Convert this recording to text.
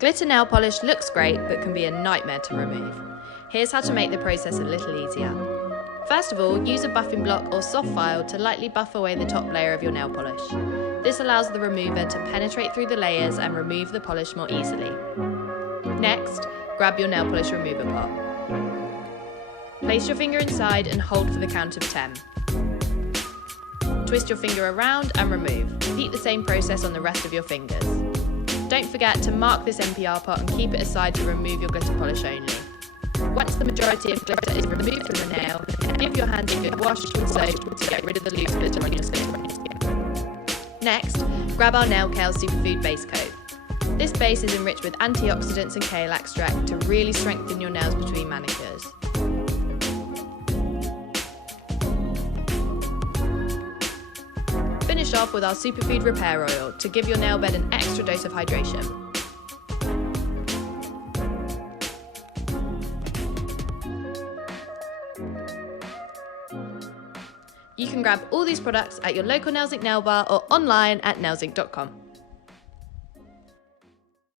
Glitter nail polish looks great but can be a nightmare to remove. Here's how to make the process a little easier. First of all, use a buffing block or soft file to lightly buff away the top layer of your nail polish. This allows the remover to penetrate through the layers and remove the polish more easily. Next, grab your nail polish remover pot. Place your finger inside and hold for the count of 10. Twist your finger around and remove. Repeat the same process on the rest of your fingers. Don't forget to mark this NPR pot and keep it aside to remove your glitter polish only. Once the majority of glitter is removed from the nail, give your hands a good wash with soap to get rid of the loose glitter on your skin. Next, grab our NailKale Superfood Base Coat. This base is enriched with antioxidants and kale extract to really strengthen your nails between manicures. Finish off with our Superfood Repair Oil to give your nail bed an extra dose of hydration. You can grab all these products at your local Nails Inc nail bar or online at nailsinc.com.